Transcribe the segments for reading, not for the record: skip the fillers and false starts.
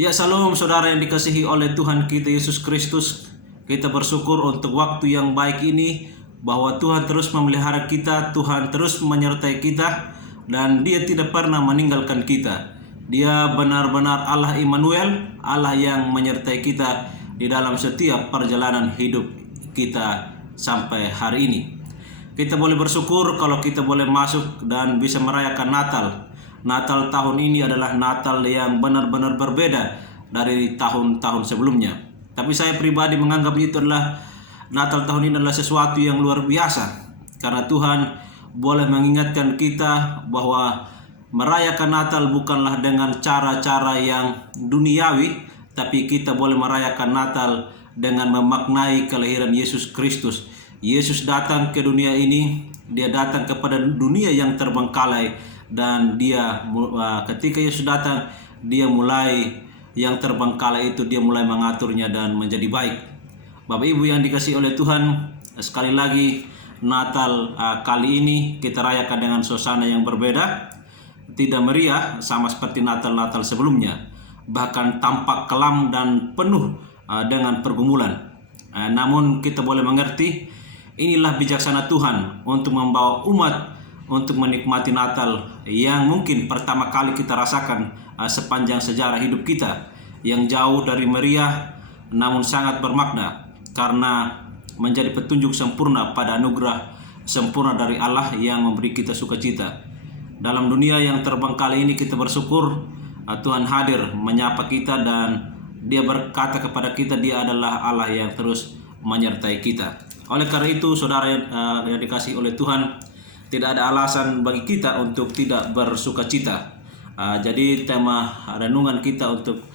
Ya, salam saudara yang dikasihi oleh Tuhan kita Yesus Kristus. Kita bersyukur untuk waktu yang baik ini, bahwa Tuhan terus memelihara kita, Tuhan terus menyertai kita, dan Dia tidak pernah meninggalkan kita. Dia benar-benar Allah Immanuel, Allah yang menyertai kita di dalam setiap perjalanan hidup kita sampai hari ini. Kita boleh bersyukur kalau kita boleh masuk dan bisa merayakan Natal. Natal tahun ini adalah Natal yang benar-benar berbeda dari tahun-tahun sebelumnya. Tapi saya pribadi menganggap itu adalah Natal tahun ini adalah sesuatu yang luar biasa. Karena Tuhan boleh mengingatkan kita bahwa merayakan Natal bukanlah dengan cara-cara yang duniawi, tapi kita boleh merayakan Natal dengan memaknai kelahiran Yesus Kristus. Yesus datang ke dunia ini, Dia datang kepada dunia yang terbengkalai, dan ketika Yesus datang, Dia mulai yang terbengkalai itu, Dia mulai mengaturnya dan menjadi baik. Bapak Ibu yang dikasihi oleh Tuhan, sekali lagi Natal kali ini kita rayakan dengan suasana yang berbeda, tidak meriah sama seperti Natal-Natal sebelumnya, bahkan tampak kelam dan penuh dengan pergumulan. Namun kita boleh mengerti, inilah bijaksana Tuhan untuk membawa umat untuk menikmati Natal yang mungkin pertama kali kita rasakan sepanjang sejarah hidup kita, yang jauh dari meriah namun sangat bermakna karena menjadi petunjuk sempurna pada anugerah sempurna dari Allah yang memberi kita sukacita. Dalam dunia yang terbengkalai ini kita bersyukur Tuhan hadir menyapa kita, dan Dia berkata kepada kita, Dia adalah Allah yang terus menyertai kita. Oleh karena itu, saudara yang dikasihi oleh Tuhan, tidak ada alasan bagi kita untuk tidak bersukacita. Jadi tema renungan kita untuk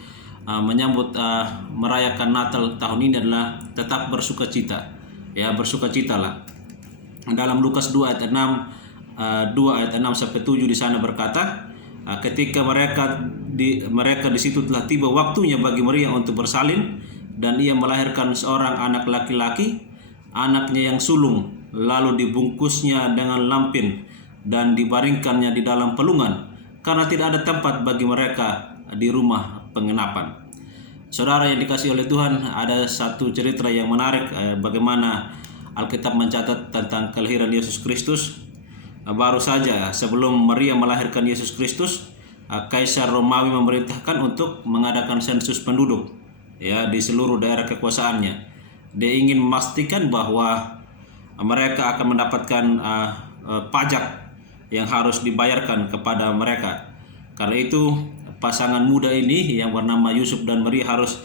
menyambut merayakan Natal tahun ini adalah tetap bersukacita. Ya, bersukacitalah. Dalam Lukas 2 ayat 6 sampai 7 di sana berkata, ketika mereka di situ telah tiba waktunya bagi Maria untuk bersalin, dan ia melahirkan seorang anak laki-laki, anaknya yang sulung. Lalu dibungkusnya dengan lampin dan dibaringkannya di dalam pelungan, karena tidak ada tempat bagi mereka di rumah penginapan. Saudara yang dikasihi oleh Tuhan, ada satu cerita yang menarik bagaimana Alkitab mencatat tentang kelahiran Yesus Kristus. Baru saja sebelum Maria melahirkan Yesus Kristus, Kaisar Romawi memerintahkan untuk mengadakan sensus penduduk ya di seluruh daerah kekuasaannya. Dia ingin memastikan bahwa mereka akan mendapatkan pajak yang harus dibayarkan kepada mereka. Karena itu pasangan muda ini yang bernama Yusuf dan Maria harus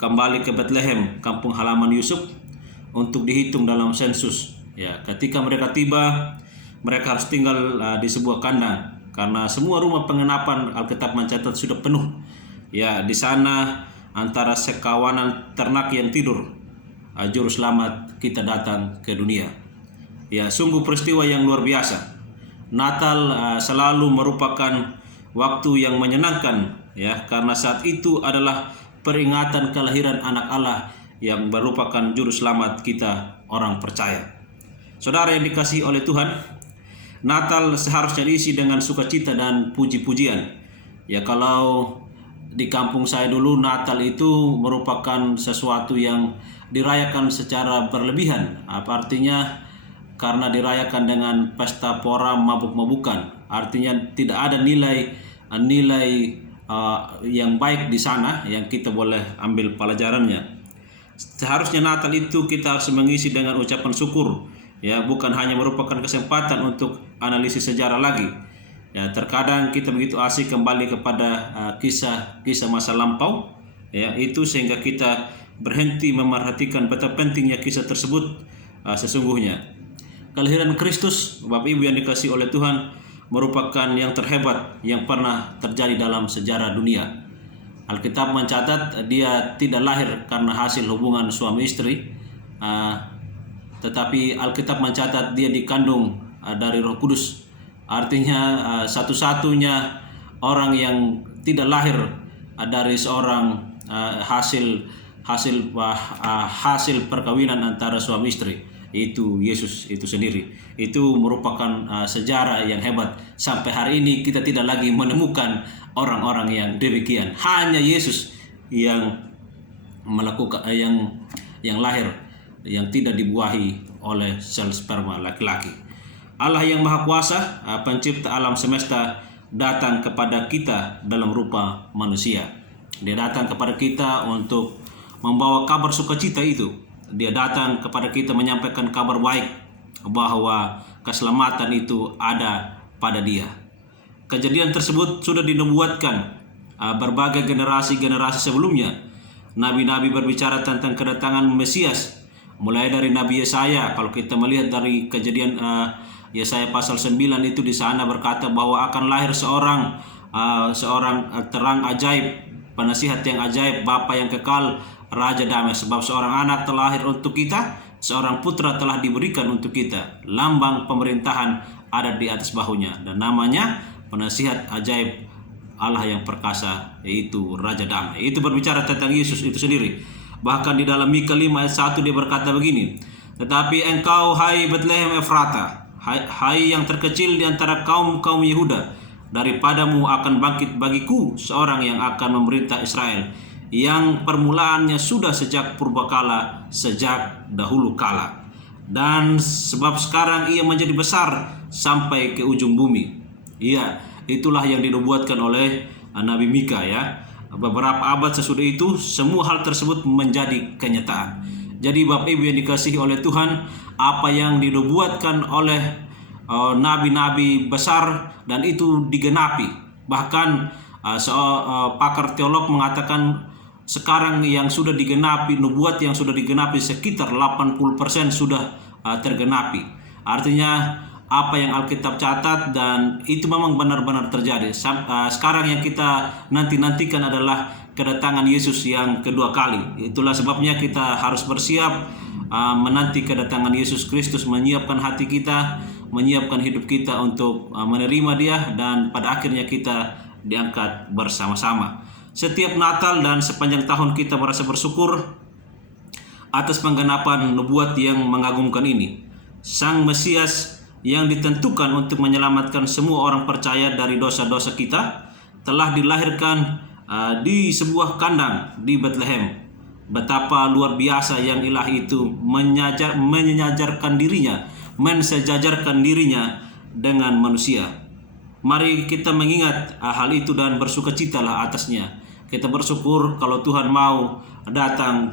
kembali ke Bethlehem, kampung halaman Yusuf, untuk dihitung dalam sensus. Ya, ketika mereka tiba, mereka harus tinggal di sebuah kandang karena semua rumah penginapan Alkitab mencatat sudah penuh. Ya, di sana antara sekawanan ternak yang tidur, juru selamat kita datang ke dunia. Ya, sungguh peristiwa yang luar biasa. Natal selalu merupakan waktu yang menyenangkan, ya, karena saat itu adalah peringatan kelahiran anak Allah yang merupakan juru selamat kita orang percaya. Saudara yang dikasihi oleh Tuhan, Natal seharusnya diisi dengan sukacita dan puji-pujian. Ya, kalau di kampung saya dulu Natal itu merupakan sesuatu yang dirayakan secara berlebihan. Apa artinya? Karena dirayakan dengan pesta pora mabuk-mabukan. Artinya tidak ada nilai yang baik di sana yang kita boleh ambil pelajarannya. Seharusnya Natal itu kita harus mengisi dengan ucapan syukur. Ya, bukan hanya merupakan kesempatan untuk analisis sejarah lagi. Ya, terkadang kita begitu asik kembali kepada kisah-kisah masa lampau, ya, itu sehingga kita berhenti memerhatikan betapa pentingnya kisah tersebut sesungguhnya. Kelahiran Kristus, Bapak Ibu yang dikasihi oleh Tuhan, merupakan yang terhebat yang pernah terjadi dalam sejarah dunia. Alkitab mencatat Dia tidak lahir karena hasil hubungan suami istri, tetapi Alkitab mencatat Dia dikandung dari Roh Kudus. Artinya satu-satunya orang yang tidak lahir dari seorang hasil perkawinan antara suami istri, itu Yesus itu sendiri. Itu merupakan sejarah yang hebat. Sampai hari ini kita tidak lagi menemukan orang-orang yang demikian. Hanya Yesus yang melakukan yang lahir yang tidak dibuahi oleh sel sperma laki-laki. Allah yang Maha Kuasa, pencipta alam semesta, datang kepada kita dalam rupa manusia. Dia datang kepada kita untuk membawa kabar sukacita itu. Dia datang kepada kita menyampaikan kabar baik bahwa keselamatan itu ada pada Dia. Kejadian tersebut sudah dinubuatkan berbagai generasi-generasi sebelumnya. Nabi-nabi berbicara tentang kedatangan Mesias, mulai dari Nabi Yesaya. Kalau kita melihat dari kejadian Yesaya pasal 9 itu, di sana berkata bahwa akan lahir seorang terang ajaib, penasihat yang ajaib, Bapa yang kekal, Raja damai. Sebab seorang anak telah lahir untuk kita, seorang putra telah diberikan untuk kita. Lambang pemerintahan ada di atas bahunya, dan namanya penasihat ajaib, Allah yang perkasa, yaitu Raja damai. Itu berbicara tentang Yesus itu sendiri. Bahkan di dalam Mika 5 ayat 1 dia berkata begini, tetapi engkau hai Betlehem Efrata, hai yang terkecil di antara kaum-kaum Yehuda, daripadamu akan bangkit bagiku seorang yang akan memerintah Israel, yang permulaannya sudah sejak purbakala, sejak dahulu kala. Dan sebab sekarang ia menjadi besar sampai ke ujung bumi. Iya, itulah yang dinubuatkan oleh Nabi Mika ya. Beberapa abad sesudah itu, semua hal tersebut menjadi kenyataan. Jadi Bapak Ibu yang dikasihi oleh Tuhan, apa yang dinubuatkan oleh nabi-nabi besar dan itu digenapi. Bahkan pakar teolog mengatakan sekarang yang sudah digenapi, nubuat yang sudah digenapi sekitar 80% sudah tergenapi. Artinya apa yang Alkitab catat dan itu memang benar-benar terjadi. Sekarang yang kita nantikan adalah kedatangan Yesus yang kedua kali. Itulah sebabnya kita harus bersiap menanti kedatangan Yesus Kristus, menyiapkan hati kita, menyiapkan hidup kita untuk menerima Dia, dan pada akhirnya kita diangkat bersama-sama. Setiap Natal dan sepanjang tahun kita merasa bersyukur atas penggenapan nubuat yang mengagumkan ini. Sang Mesias yang ditentukan untuk menyelamatkan semua orang percaya dari dosa-dosa kita telah dilahirkan di sebuah kandang di Bethlehem. Betapa luar biasa yang ilahi itu menyejajarkan dirinya dengan manusia. Mari kita mengingat hal itu dan bersukacitalah atasnya. Kita bersyukur kalau Tuhan mau datang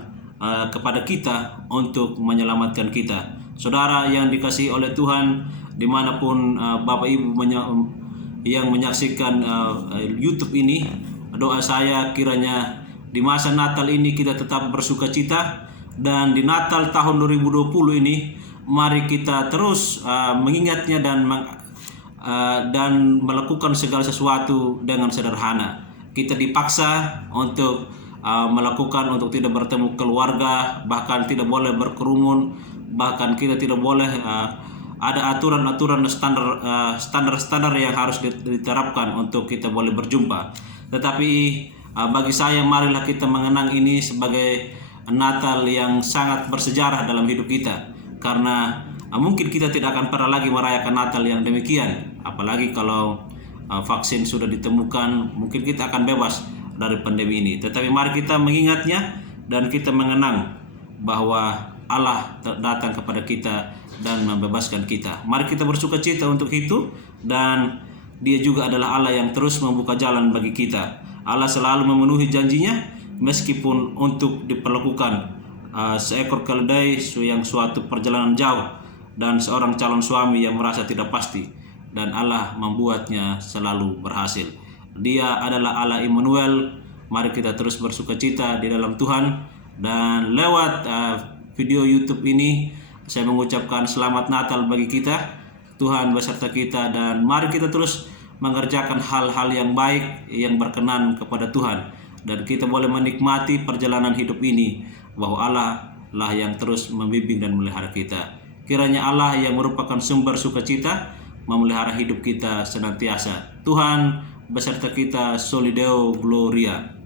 kepada kita untuk menyelamatkan kita. Saudara yang dikasihi oleh Tuhan, dimanapun Bapak Ibu yang menyaksikan YouTube ini, doa saya kiranya di masa Natal ini kita tetap bersukacita, dan di Natal tahun 2020 ini mari kita terus mengingatnya dan melakukan segala sesuatu dengan sederhana. Kita dipaksa untuk untuk tidak bertemu keluarga, bahkan tidak boleh berkerumun, bahkan kita tidak boleh ada aturan-aturan standar yang harus diterapkan untuk kita boleh berjumpa. Tetapi bagi saya, marilah kita mengenang ini sebagai Natal yang sangat bersejarah dalam hidup kita, karena mungkin kita tidak akan pernah lagi merayakan Natal yang demikian. Apalagi kalau vaksin sudah ditemukan, mungkin kita akan bebas dari pandemi ini. Tetapi mari kita mengingatnya dan kita mengenang bahwa Allah datang kepada kita dan membebaskan kita. Mari kita bersukacita untuk itu, dan Dia juga adalah Allah yang terus membuka jalan bagi kita. Allah selalu memenuhi janjinya, meskipun untuk diperlakukan seekor keledai yang suatu perjalanan jauh dan seorang calon suami yang merasa tidak pasti, dan Allah membuatnya selalu berhasil. Dia adalah Allah Immanuel. Mari kita terus bersukacita di dalam Tuhan. Dan lewat video YouTube ini saya mengucapkan selamat Natal bagi kita. Tuhan beserta kita, dan mari kita terus mengerjakan hal-hal yang baik yang berkenan kepada Tuhan, dan kita boleh menikmati perjalanan hidup ini bahwa Allah lah yang terus membimbing dan memelihara kita. Kiranya Allah yang merupakan sumber sukacita memelihara hidup kita senantiasa. Tuhan beserta kita. Soli Deo Gloria.